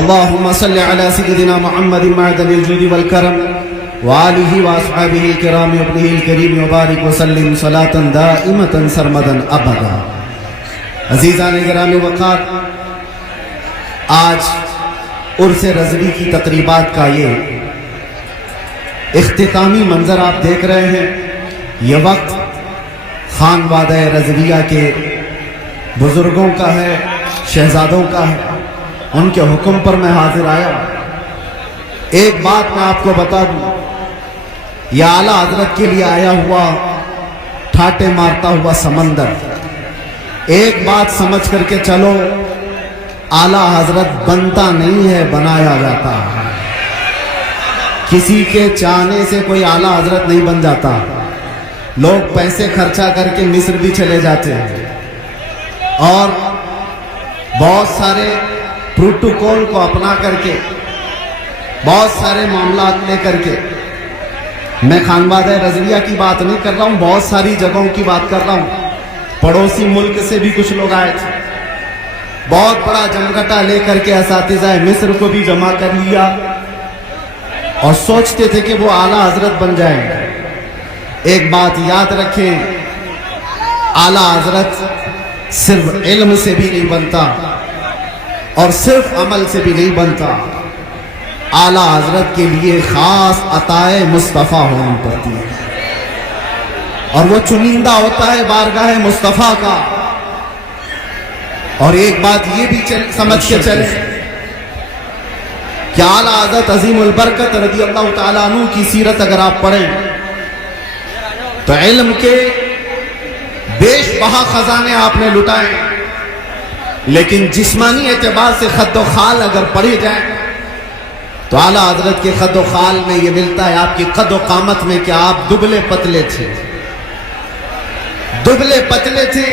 اللهم صل على سيدنا محمد معدن الجود والكرم وآله وأصحابه الكرام وابنه الكريم وبارك وسلم صلاة دائمة سرمدا أبدا. عزیزان گرامی وقار، آج عرس رضوی کی تقریبات کا یہ اختتامی منظر آپ دیکھ رہے ہیں. یہ وقت خانوادہ رضویہ کے بزرگوں کا ہے، شہزادوں کا ہے. ان کے حکم پر میں حاضر آیا. ایک بات میں آپ کو بتا دوں، یہ اعلیٰ حضرت کے لیے آیا ہوا ٹھاٹے مارتا ہوا سمندر. ایک بات سمجھ کر کے چلو، اعلیٰ حضرت بنتا نہیں ہے، بنایا جاتا ہے. کسی کے چاہنے سے کوئی اعلیٰ حضرت نہیں بن جاتا. لوگ پیسے خرچہ کر کے مصر بھی چلے جاتے ہیں اور بہت سارے پروٹوکول کو اپنا کر کے، بہت سارے معاملات لے کر کے. میں خانوادہ رضویہ کی بات نہیں کر رہا ہوں، بہت ساری جگہوں کی بات کر رہا ہوں. پڑوسی ملک سے بھی کچھ لوگ آئے تھے، بہت بڑا جمگٹا لے کر کے اساتذہ مصر کو بھی جمع کر لیا اور سوچتے تھے کہ وہ اعلیٰ حضرت بن جائیں. ایک بات یاد رکھیں، اعلیٰ حضرت صرف علم سے بھی نہیں بنتا اور صرف عمل سے بھی نہیں بنتا. اعلیٰ حضرت کے لیے خاص عطائے مصطفیٰ ہونی پڑتی ہے اور وہ چنندہ ہوتا ہے بارگاہ مصطفیٰ کا. اور ایک بات یہ بھی سمجھ کے چلے کہ اعلیٰ حضرت عظیم البرکت رضی اللہ تعالیٰ عنہ کی سیرت اگر آپ پڑھیں تو علم کے بیش بہا خزانے آپ نے لٹائے، لیکن جسمانی اعتبار سے خد و خال اگر پڑھے جائیں تو اعلیٰ حضرت کے خد و خال میں یہ ملتا ہے آپ کی قد و قامت میں کہ آپ دبلے پتلے تھے. دبلے پتلے تھے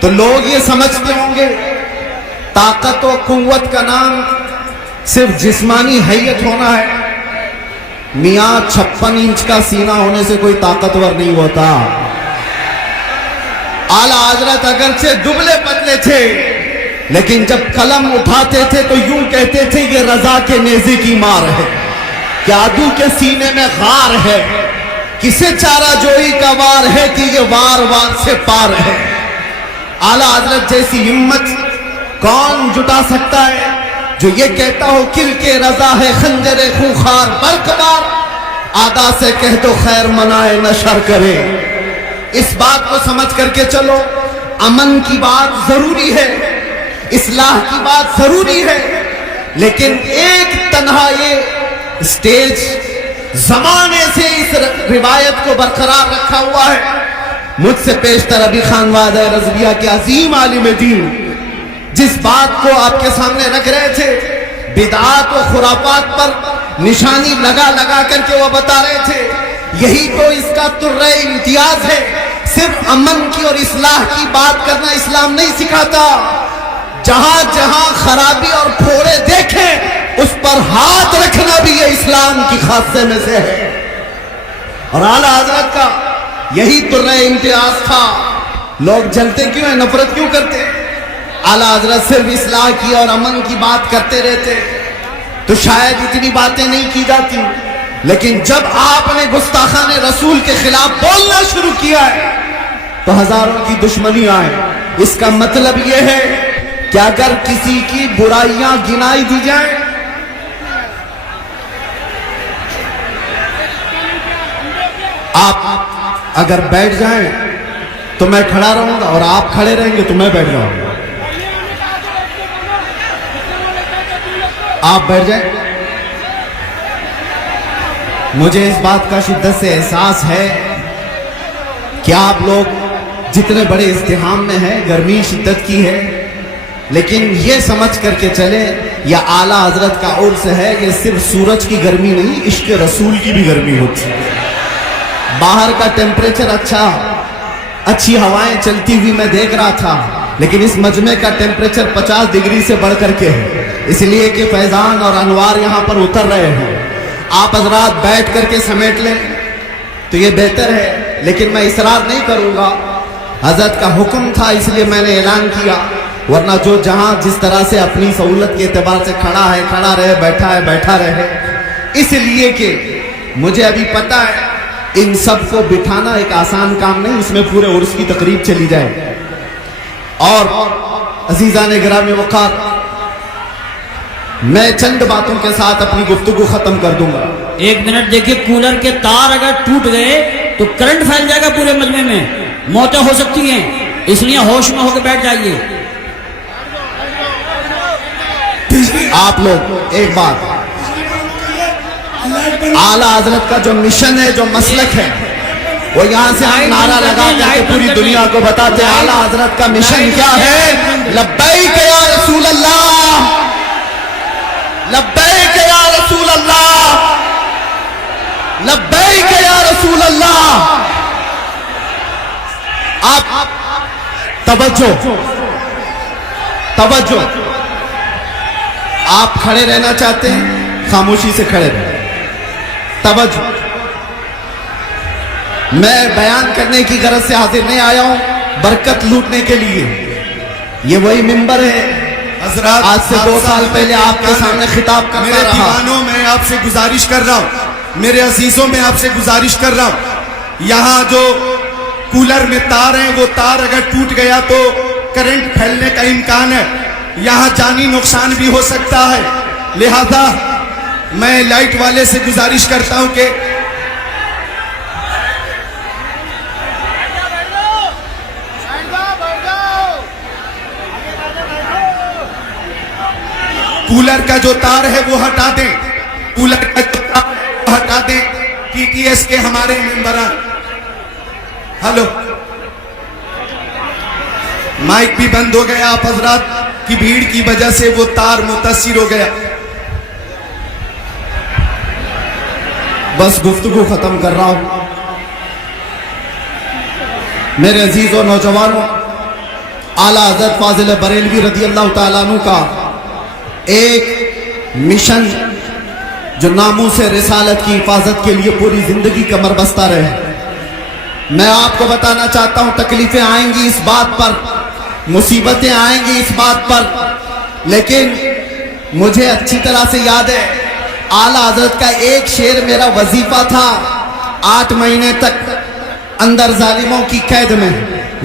تو لوگ یہ سمجھتے ہوں گے طاقت و قوت کا نام صرف جسمانی حیت ہونا ہے. میاں 56 انچ کا سینہ ہونے سے کوئی طاقتور نہیں ہوتا. اعلیٰ حضرت اگرچہ دبلے پتلے تھے لیکن جب قلم اٹھاتے تھے تو یوں کہتے تھے یہ رضا کے نیزے کی مار ہے، کہ عدو کے سینے میں غار ہے، کسے چارہ جوئی کا وار ہے کہ یہ وار وار سے پار ہے. اعلیٰ حضرت جیسی ہمت کون جٹا سکتا ہے جو یہ کہتا ہو کل کے رضا ہے خنجر خونخوار برقبار، آدھا سے کہہ دو خیر منائے نہ شر کرے. اس بات کو سمجھ کر کے چلو، امن کی بات ضروری ہے، اصلاح کی بات ضروری ہے، لیکن ایک تنہا یہ سٹیج زمانے سے اس روایت کو برقرار رکھا ہوا ہے. مجھ سے پیشتر ابھی خانوادہ رضویہ کے عظیم عالم دین جس بات کو آپ کے سامنے رکھ رہے تھے، بدعات و خرافات پر نشانی لگا لگا کر کے وہ بتا رہے تھے یہی تو اس کا ترہ امتیاز ہے. صرف امن کی اور اصلاح کی بات کرنا اسلام نہیں سکھاتا. جہاں جہاں خرابی اور پھوڑے دیکھیں اس پر ہاتھ رکھنا بھی یہ اسلام کی خاصے میں سے ہے. اور اعلیٰ حضرت کا یہی ترہ امتیاز تھا. لوگ جلتے کیوں ہیں، نفرت کیوں کرتے؟ اعلیٰ حضرت صرف اصلاح کی اور امن کی بات کرتے رہتے تو شاید اتنی باتیں نہیں کی جاتی. لیکن جب آپ نے گستاخان رسول کے خلاف بولنا شروع کیا ہے تو ہزاروں کی دشمنی آئے. اس کا مطلب یہ ہے کہ اگر کسی کی برائیاں گنائی دی جائیں آپ اگر بیٹھ جائیں تو میں کھڑا رہوں گا اور آپ کھڑے رہیں گے تو میں بیٹھ جاؤں گا. آپ بیٹھ جائیں. مجھے اس بات کا شدت سے احساس ہے کہ آپ لوگ جتنے بڑے ازدحام میں ہیں، گرمی شدت کی ہے، لیکن یہ سمجھ کر کے چلے یہ اعلیٰ حضرت کا عرس ہے. یہ صرف سورج کی گرمی نہیں، عشق رسول کی بھی گرمی ہوتی ہے. باہر کا ٹیمپریچر اچھی ہوائیں چلتی ہوئی میں دیکھ رہا تھا، لیکن اس مجمع کا ٹیمپریچر 50 ڈگری سے بڑھ کر کے ہے، اس لیے کہ فیضان اور انوار یہاں پر اتر رہے ہیں. آپ حضرات بیٹھ کر کے سمیٹ لیں تو یہ بہتر ہے، لیکن میں اصرار نہیں کروں گا. حضرت کا حکم تھا اس لیے میں نے اعلان کیا. ورنہ جو جہاں جس طرح سے اپنی سہولت کے اعتبار سے کھڑا ہے کھڑا رہے، بیٹھا ہے بیٹھا رہے، اس لیے کہ مجھے ابھی پتا ہے ان سب کو بٹھانا ایک آسان کام نہیں، اس میں پورے عرس کی تقریب چلی جائے۔ اور عزیزان گرامی وقار، میں چند باتوں کے ساتھ اپنی گفتگو ختم کر دوں گا۔ ایک منٹ دیکھیے، کولر کے تار اگر ٹوٹ گئے تو کرنٹ پھیل جائے گا پورے مجمع میں، موتیں ہو سکتی ہیں، اس لیے ہوش میں ہو کے بیٹھ جائیے۔ آپ لوگ ایک بات، اعلیٰ حضرت کا جو مشن ہے، جو مسلک ہے، وہ یہاں سے ہم نعرہ لگا کے پوری دنیا کو بتاتے ہیں اعلیٰ حضرت کا مشن کیا ہے۔ لبیک یا رسول اللہ، لبیک یا رسول اللہ، لبیک یا رسول اللہ۔ آپ توجہ توجہ، آپ کھڑے رہنا چاہتے ہیں، خاموشی سے کھڑے رہیں۔ توجہ، میں بیان کرنے کی غرض سے حاضر نہیں آیا ہوں، برکت لوٹنے کے لیے۔ یہ وہی منبر ہے حضرات، آج سے 2 سال پہلے آپ کے سامنے خطاب کرتا رہا۔ میرے دیوانوں میں آپ سے گزارش کر رہا ہوں، میرے عزیزوں میں آپ سے گزارش کر رہا ہوں، یہاں جو کولر میں تار ہیں وہ تار اگر ٹوٹ گیا تو کرنٹ پھیلنے کا امکان ہے، یہاں جانی نقصان بھی ہو سکتا ہے، لہذا میں لائٹ والے سے گزارش کرتا ہوں کہ کولر کا جو تار ہے وہ ہٹا دیں، کولر کا جو تار ہے وہ ہٹا دیں۔ ٹی ٹی ایس کے ہمارے ممبران، ہلو، مائک بھی بند ہو گیا، آپ حضرات کی بھیڑ کی وجہ سے وہ تار متاثر ہو گیا۔ بس گفتگو ختم کر رہا ہوں۔ میرے عزیزوں نوجوانوں، اعلیٰ حضرت فاضل بریلوی رضی اللہ تعالیٰ عنہ کا ایک مشن جو ناموس رسالت کی حفاظت کے لیے پوری زندگی کمر بستہ رہے۔ میں آپ کو بتانا چاہتا ہوں، تکلیفیں آئیں گی اس بات پر، مصیبتیں آئیں گی اس بات پر، لیکن مجھے اچھی طرح سے یاد ہے اعلیٰ حضرت کا ایک شعر میرا وظیفہ تھا 8 مہینے تک اندر ظالموں کی قید میں۔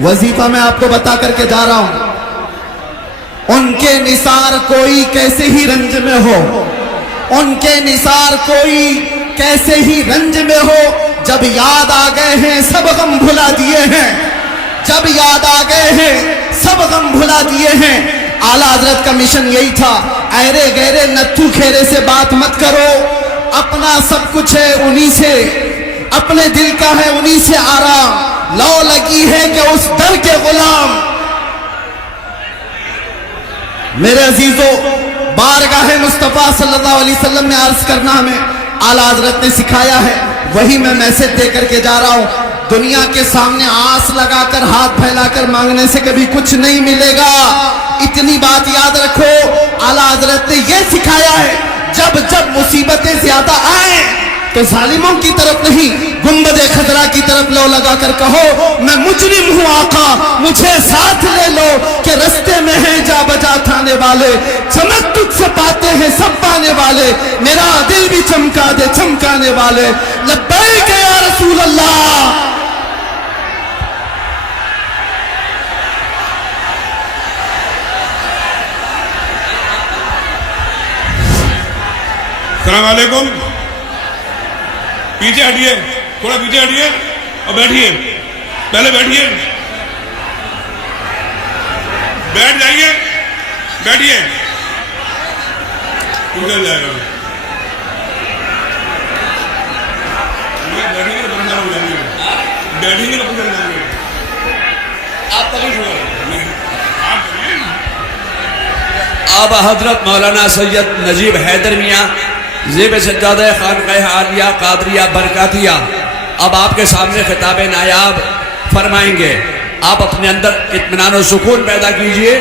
وظیفہ میں آپ کو بتا کر کے جا رہا ہوں، ان کے نثار کوئی کیسے ہی رنج میں ہو، ان کے نثار کوئی کیسے ہی رنج میں ہو، جب یاد آ گئے ہیں سب غم بھلا دیے ہیں، جب یاد آ گئے ہیں سب غم بھلا دیے ہیں۔ اعلیٰ حضرت کا مشن یہی تھا، ایرے گہرے نتھو کھیرے سے بات مت کرو، اپنا سب کچھ ہے انہی سے، اپنے دل کا ہے انہی سے آرام، لو لگی ہے کہ اس در کے غلام۔ میرے عزیزوں، بارگاہ مصطفیٰ صلی اللہ علیہ وسلم میں عرض کرنا ہمیں اعلیٰ حضرت نے سکھایا ہے، وہی میں میسج دے کر کے جا رہا ہوں۔ دنیا کے سامنے آس لگا کر ہاتھ پھیلا کر مانگنے سے کبھی کچھ نہیں ملے گا، اتنی بات یاد رکھو۔ اعلیٰ حضرت نے یہ سکھایا ہے، جب جب مصیبتیں زیادہ آئیں تو ظالموں کی طرف نہیں، گنبد خضرا کی طرف لو لگا کر کہو میں مجرم ہوں آقا، مجھے ساتھ لے لو کہ رستے میں ہیں جا بجا تھانے والے، چمک تجھ سے پاتے ہیں سب پانے والے، میرا دل بھی چمکا دے چمکانے والے، لبیک یا رسول اللہ۔ السلام علیکم، پیچھے ہٹیے، تھوڑا پیچھے ہٹیے اور بیٹھیے، پہلے بیٹھیے، بیٹھ جائیے، بیٹھیے، نکل جائے گا، بیٹھیں گے تو بندہ ہو جائیں گے، بیٹھیں گے تو نکل جائیں گے، آپ تک ہی آبا حضرت مولانا سید نجیب حیدر میاں زیب سجادہ خانقاہ عالیہ قادریہ برکاتیہ اب آپ کے سامنے خطاب نایاب فرمائیں گے۔ آپ اپنے اندر اطمینان و سکون پیدا کیجئے،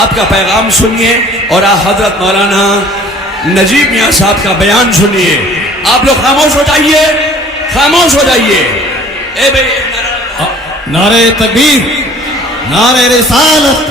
آپ کا پیغام سنیے اور حضرت مولانا نجیب میاں صاحب کا بیان سنیے۔ آپ لوگ خاموش ہو جائیے، خاموش ہو جائیے۔ اے بھئی نعرہ تکبیر، نعرہ رسالت،